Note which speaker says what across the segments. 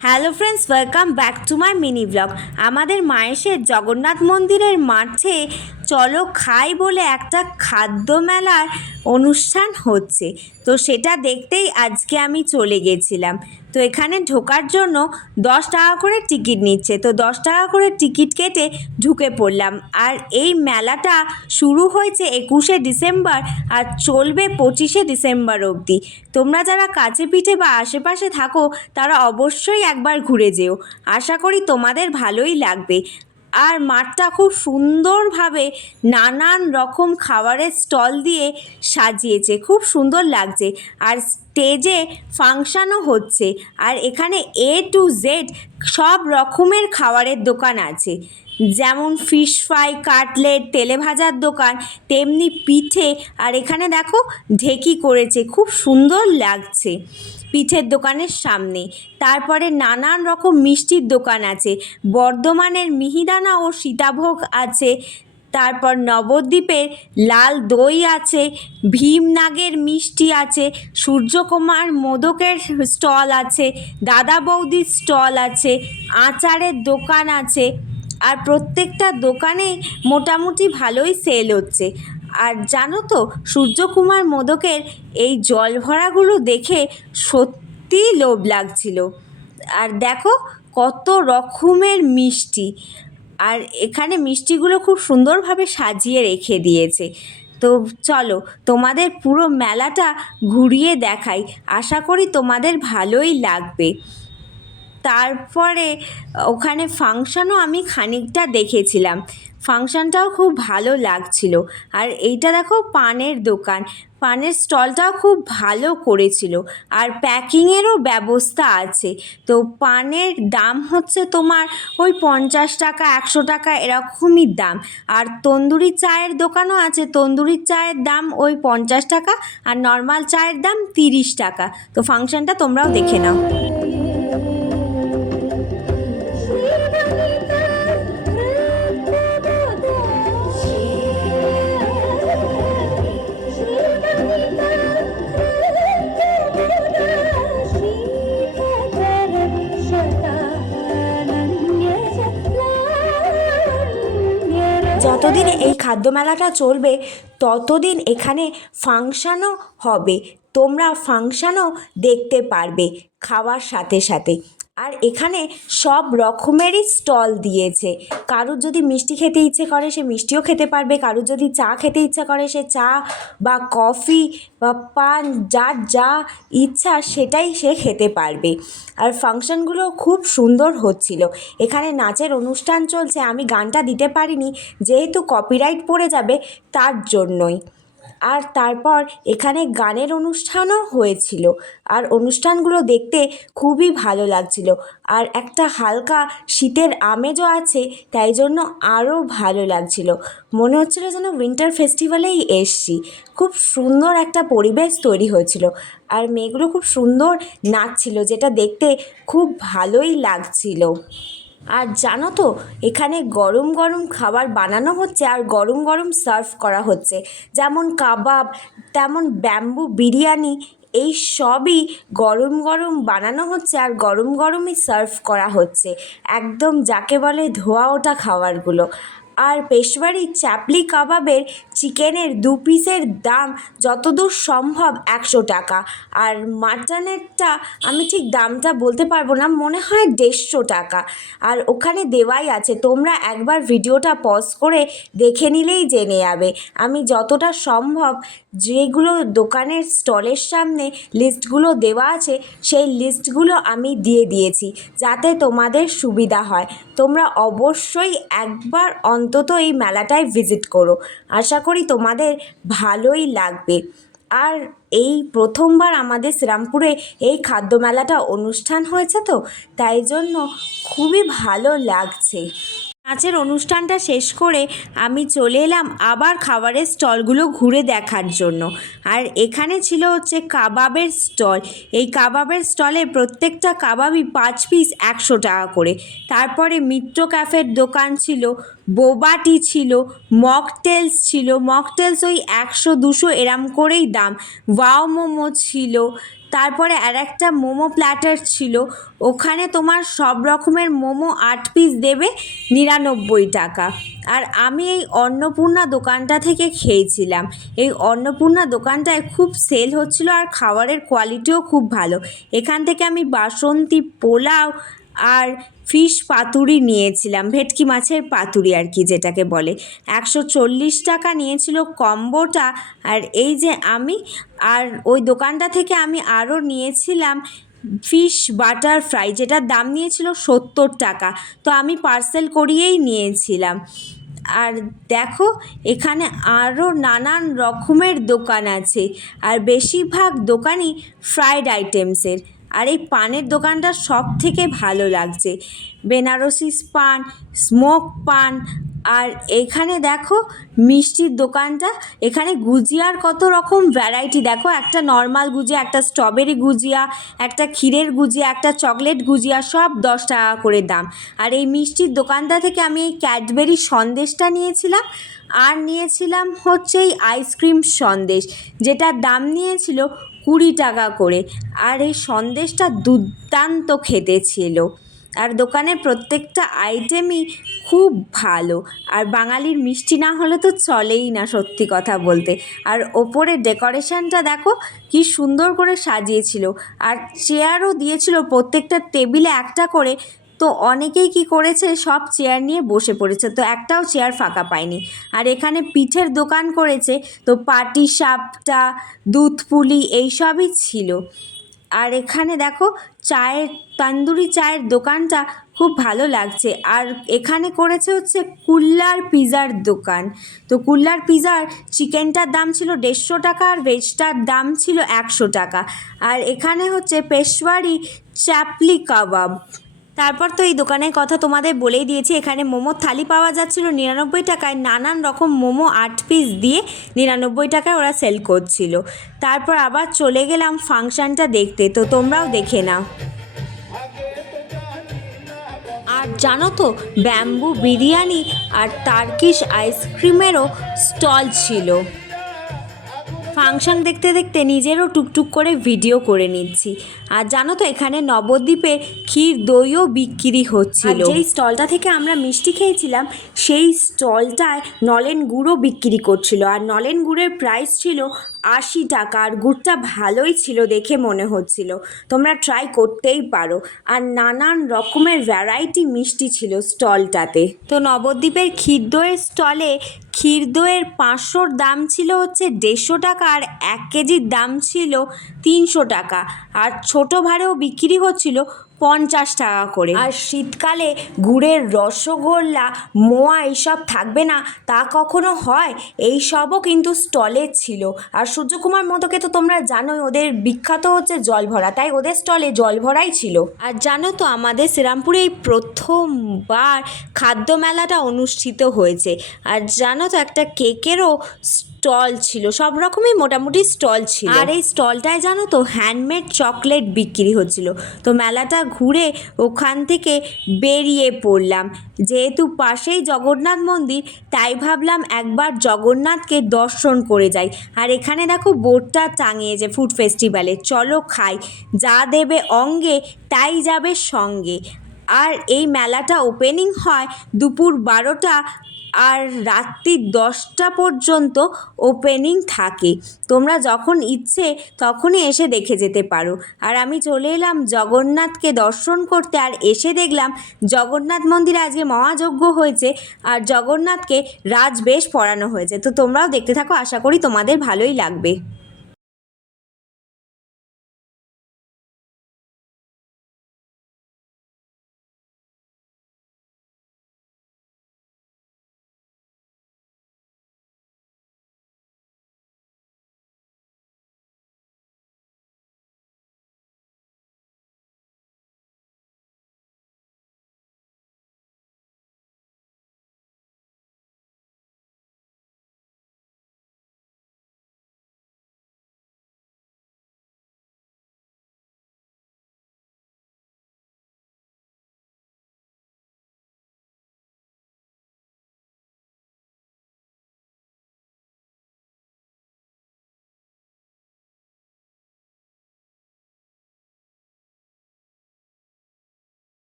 Speaker 1: Hello friends welcome back to my mini blog আমাদের মায়েশের জগন্নাথ মন্দিরের মাঠে চলো খাই বলে একটা খাদ্য মেলার অনুষ্ঠান হচ্ছে। তো সেটা দেখতেই আজকে আমি চলে গেছিলাম। তো এখানে ঢোকার জন্য দশ টাকা করে টিকিট নিচ্ছে। তো দশ টাকা করে টিকিট কেটে ঢুকে পড়লাম। আর এই মেলাটা শুরু হয়েছে একুশে ডিসেম্বর আর চলবে পঁচিশে ডিসেম্বর অবধি। তোমরা যারা কাছে পিঠে বা আশেপাশে থাকো, তারা অবশ্যই একবার ঘুরে যেও। আশা করি তোমাদের ভালোই লাগবে। আর মাঠটা খুব সুন্দরভাবে নানান রকম খাবারের স্টল দিয়ে সাজিয়েছে। খুব সুন্দর লাগছে। আর স্টেজে ফাংশানও হচ্ছে। আর এখানে এ টু জেড সব রকমের খাবারের দোকান আছে। যেমন ফিশ ফ্রাই কাটলেট তেলে ভাজার দোকান, তেমনি পিঠে, আর এখানে দেখো ঢেকি করেছে, খুব সুন্দর লাগছে পিঠের দোকানের সামনে। তারপরে নানান রকম মিষ্টির দোকান আছে, বর্ধমানের মিহিদানা ও সীতাভোগ আছে, তারপর নবদ্বীপের লাল দই আছে, ভীমনাগের মিষ্টি আছে, সূর্যকুমার মোদকের স্টল আছে, দাদা বৌদির স্টল আছে, আচারের দোকান আছে। আর প্রত্যেকটা দোকানে মোটামুটি ভালোই সেল হচ্ছে। আর জানো তো, সূর্যকুমার মোদকের এই জল ভরাগুলো দেখে সত্যিই লোভ লাগছিল। আর দেখো, কত রকমের মিষ্টি। আর এখানে মিষ্টিগুলো খুব সুন্দরভাবে সাজিয়ে রেখে দিয়েছে। তো চলো, তোমাদের পুরো মেলাটা ঘুরিয়ে দেখাই। আশা করি তোমাদের ভালোই লাগবে। তারপরে, ওখানে ফাংশনও আমি খানিকটা দেখেছিলাম। ফাংশনটাও খুব ভালো লাগছিল। আর এইটা দেখো পানের দোকান। পানের স্টলটাও খুব ভালো করেছিল। আর প্যাকিংয়েরও ব্যবস্থা আছে। তো পানের দাম হচ্ছে তোমার ওই পঞ্চাশ টাকা, একশো টাকা এরকমই দাম। আর তন্দুরি চায়ের দোকানও আছে। তন্দুরি চায়ের দাম ওই পঞ্চাশ টাকা আর নর্মাল চায়ের দাম তিরিশ টাকা। তো ফাংশনটা তোমরাও দেখে নাও। যতদিন এই খাদ্য মেলাটা চলবে, ততদিন এখানে ফাংশানও হবে। তোমরা ফাংশানও দেখতে পারবে খাওয়ার সাথে সাথে। আর এখানে সব রকমেরই স্টল দিয়েছে। কারুর যদি মিষ্টি খেতে ইচ্ছে করে, সে মিষ্টিও খেতে পারবে। কারুর যদি চা খেতে ইচ্ছা করে, সে চা বা কফি বা পান, যার যা ইচ্ছা সেটাই সে খেতে পারবে। আর ফাংশনগুলো খুব সুন্দর হচ্ছিল। এখানে নাচের অনুষ্ঠান চলছে। আমি গানটা দিতে পারিনি। যেহেতু কপিরাইট পড়ে যাবে, তার জন্যই। আর তারপর এখানে গানের অনুষ্ঠানও হয়েছিল। আর অনুষ্ঠানগুলো দেখতে খুবই ভালো লাগছিল। আর একটা হালকা শীতের আমেজও আছে, তাই জন্য আরও ভালো লাগছিল। মনে হচ্ছিল যেন উইন্টার ফেস্টিভ্যালেই এসছি। খুব সুন্দর একটা পরিবেশ তৈরি হয়েছিল। আর মেয়েগুলো খুব সুন্দর নাচছিল, যেটা দেখতে খুব ভালোই লাগছিল। আর জানো তো, এখানে গরম গরম খাবার বানানো হচ্ছে আর গরম গরম সার্ভ করা হচ্ছে। যেমন কাবাব, তেমন ব্যাম্বু, বিরিয়ানি, এই সবই গরম গরম বানানো হচ্ছে আর গরম গরমই সার্ভ করা হচ্ছে। একদম যাকে বলে ধোয়া ওঠা খাবারগুলো। আর পেশওয়ারি চাপলি কাবাবের চিকেনের দু পিসের দাম যতদূর সম্ভব একশো টাকা। আর মাটনেরটা আমি ঠিক দামটা বলতে পারব না, মনে হয় দেড়শো টাকা। আর ওখানে দেওয়াই আছে, তোমরা একবার ভিডিওটা পজ করে দেখে নিলেই জেনে যাবে। আমি যতটা সম্ভব যেগুলো দোকানের স্টলের সামনে লিস্টগুলো দেওয়া আছে, সেই লিস্টগুলো আমি দিয়ে দিয়েছি, যাতে তোমাদের সুবিধা হয়। তোমরা অবশ্যই একবার অন্তত এই মেলাটায় ভিজিট করো। আশা করি তোমাদের ভালোই লাগবে। আর এই প্রথমবার আমাদের শ্রীরামপুরে এই খাদ্য মেলাটা অনুষ্ঠান হয়েছে তো, তাই জন্য খুবই ভালো লাগছে। নাচের অনুষ্ঠানটা শেষ করে আমি চলে এলাম আবার খাবারের স্টলগুলো ঘুরে দেখার জন্য। আর এখানে ছিল হচ্ছে কাবাবের স্টল। এই কাবাবের স্টলে প্রত্যেকটা কাবাবই পাঁচ পিস একশো টাকা করে। তারপরে মিত্র ক্যাফের দোকান ছিল, বোবাটি ছিল, মকটেলস ছিল। মকটেলস ওই একশো, দুশো এরম করেই দাম। ওয়াও মোমো ছিল তারপরে আর একটা মোমো প্ল্যাটার ছিল। ওখানে তোমার সব রকমের মোমো আট পিস দেবে নিরানব্বই টাকা। আর আমি এই অন্নপূর্ণা দোকানটা থেকে খেয়েছিলাম। এই অন্নপূর্ণা দোকানটায় খুব সেল হচ্ছিল আর খাবারের কোয়ালিটিও খুব ভালো। এখান থেকে আমি বাসন্তী পোলাও আর ফিশ পাতুরি নিয়েছিলাম, ভেটকি মাছের পাতুরি আর কি যেটাকে বলে। একশো চল্লিশ টাকা নিয়েছিল কম্বোটা আর এই যে আমি আর ওই দোকানটা থেকে আমি আরও নিয়েছিলাম ফিশ বাটার ফ্রাই, যেটার দাম নিয়েছিল সত্তর টাকা। তো আমি পার্সেল করিয়েই নিয়েছিলাম। আর দেখো, এখানে আরও নানান রকমের দোকান আছে। আর বেশিরভাগ দোকানই ফ্রাইড আইটেমসের। আর এই পানের দোকানটা সব থেকে ভালো লাগছে। বেনারসি পান, স্মোক পান, আর এখানে দেখো মিষ্টির দোকানটা, এখানে গুজিয়ার কত রকম ভ্যারাইটি দেখো একটা নর্মাল গুজিয়া, একটা স্ট্রবেরি গুজিয়া, একটা ক্ষীরের গুজিয়া, একটা চকলেট গুজিয়া, সব দশ টাকা করে দাম। আর এই মিষ্টির দোকানটা থেকে আমি এই ক্যাডবেরি সন্দেশটা নিয়েছিলাম, আর নিয়েছিলাম হচ্ছে এই আইসক্রিম সন্দেশ, যেটার দাম নিয়েছিল কুড়ি টাকা করে। আর এই সন্দেশটা দুর্দান্ত খেতে ছিল। আর দোকানের প্রত্যেকটা আইটেমই খুব ভালো। আর বাঙালির মিষ্টি না হলে তো চলেই না সত্যি কথা বলতে। আর ওপরে ডেকোরেশনটা দেখো, কি সুন্দর করে সাজিয়েছিল। আর চেয়ারও দিয়েছিল প্রত্যেকটা টেবিলে একটা করে তো অনেকেই কি করেছে? সব চেয়ার নিয়ে বসে পড়েছে। তো একটাও চেয়ার ফাঁকা পায়নি। আর এখানে পিঠের দোকান করেছে। তো পাটি, সাপটা, দুধ পুলি এইসবই ছিল। আর এখানে দেখো, চায়ের, তান্দুরি চায়ের দোকানটা খুব ভালো লাগছে। আর এখানে করেছে হচ্ছে কুল্লার পিজার দোকান। তো কুল্লার পিজার চিকেনটার দাম ছিল দেড়শো টাকা আর ভেজটার দাম ছিল একশো টাকা। আর এখানে হচ্ছে পেশওয়ারি চাপলি কাবাব। তারপর তো এই দোকানের কথা তোমাদের বলেই দিয়েছি, এখানে মোমোর থালি পাওয়া যাচ্ছিল নিরানব্বই টাকায়, নানান রকম মোমো আট পিস দিয়ে নিরানব্বই টাকায় ওরা সেল করছিল। তারপর আবার চলে গেলাম ফাংশানটা দেখতে, তো তোমরাও দেখে নাও। আর জানো তো ব্যাম্বু বিরিয়ানি আর টার্কিশ আইসক্রিমেরও স্টল ছিল। ফাংশন দেখতে দেখতে নিজেরও টুকটুক করে ভিডিও করে নিচ্ছি। আর জানো তো এখানে নবদ্বীপে ক্ষীর দইও বিক্রি হচ্ছিল। যেই স্টলটা থেকে আমরা মিষ্টি খেয়েছিলাম সেই স্টলটায় নলেন গুড়ও বিক্রি করছিল। আর নলেন গুড়ের প্রাইস ছিল আশি টাকা। আর গুড়টা ভালোই ছিল দেখে মনে হচ্ছিল। তোমরা ট্রাই করতেই পারো। আর নানান রকমের ভ্যারাইটি মিষ্টি ছিল স্টলটাতে। তো নবদ্বীপের ক্ষীর দইয়ের স্টলে ক্ষীর দইয়ের পাঁচশোর দাম ছিল হচ্ছে দেড়শো টাকা আর এক কেজির দাম ছিল তিনশো টাকা। আর ছোটো ভাঁড়েও বিক্রি হচ্ছিল পঞ্চাশ টাকা করে। আর শীতকালে গুড়ের রসগোল্লা, মোয়া এইসব থাকবে না, তা কখনো হয়? এই সবও কিন্তু স্টলে ছিল। আর সূর্যকুমার মোদকে তো তোমরা জানোই, ওদের বিখ্যাত হচ্ছে জল ভরা তাই ওদের স্টলে জল ভরাই ছিল। আর জানো তো, আমাদের শ্রীরামপুরে এই প্রথমবার খাদ্য মেলাটা অনুষ্ঠিত হয়েছে। আর জানো তো, একটা কেকেরও স্টল ছিল, সব রকমই মোটামুটি স্টল ছিল। আর এই স্টলটায় জানো তো হ্যান্ডমেড চকলেট বিক্রি হচ্ছিল। তো মেলাটা ঘুরে ওখান থেকে বেরিয়ে পড়লাম। যেহেতু পাশেই জগন্নাথ মন্দির, তাই ভাবলাম একবার জগন্নাথকে দর্শন করে যাই। আর এখানে দেখো বোর্ডটা টাঙিয়েছে ফুড ফেস্টিভ্যালে চলো খাই, যা দেবে অঙ্গে, তাই যাবে সঙ্গে। আর এই মেলাটা ওপেনিং হয় দুপুর বারোটা আর রাত্রি দশটা পর্যন্ত ওপেনিং থাকে। তোমরা যখন ইচ্ছে তখনই এসে দেখে যেতে পারো। আর আমি চলে এলাম জগন্নাথকে দর্শন করতে আর এসে দেখলাম জগন্নাথ মন্দিরে আজকে মহাযজ্ঞ হয়েছে আর জগন্নাথকে রাজবেশ পড়ানো হয়েছে। তো তোমরাও দেখতে থাকো, আশা করি তোমাদের ভালোই লাগবে।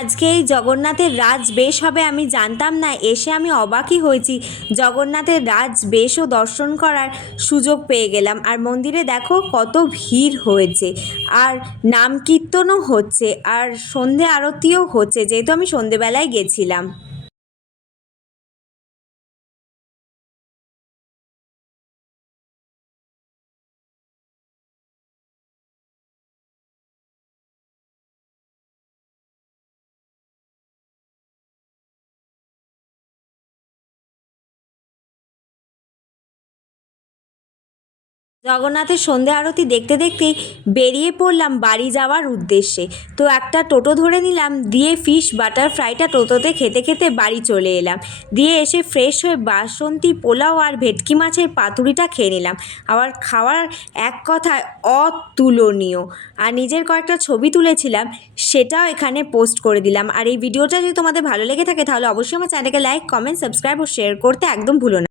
Speaker 1: আজকে এই জগন্নাথের রাজ বেশ হবে আমি জানতাম না, এসে আমি অবাকই হয়েছি। জগন্নাথের রাজ বেশও দর্শন করার সুযোগ পেয়ে গেলাম। আর মন্দিরে দেখো কত ভিড় হয়েছে। আর নাম কীর্তনও হচ্ছে, আর সন্ধে আরতিও হচ্ছে, যেহেতু আমি সন্ধেবেলায় গেছিলাম। জগন্নাথের সন্ধে আরতি দেখতে দেখতেই বেরিয়ে পড়লাম বাড়ি যাওয়ার উদ্দেশ্যে। তো একটা টোটো ধরে নিলাম, দিয়ে ফিশ বাটার ফ্রাইটা টোটোতে খেতে খেতে বাড়ি চলে এলাম। দিয়ে এসে ফ্রেশ হয়ে বাসন্তী পোলাও আর ভেটকি মাছের পাতুরিটা খেয়ে নিলাম। আবার খাওয়ার এক কথায় অতুলনীয়। আর নিজের কয়েকটা ছবি তুলেছিলাম, সেটাও এখানে পোস্ট করে দিলাম। আর এই ভিডিওটা যদি তোমাদের ভালো লেগে থাকে, তাহলে অবশ্যই আমার চ্যানেলকে লাইক, কমেন্ট, সাবস্ক্রাইব ও শেয়ার করতে একদম ভুলো না।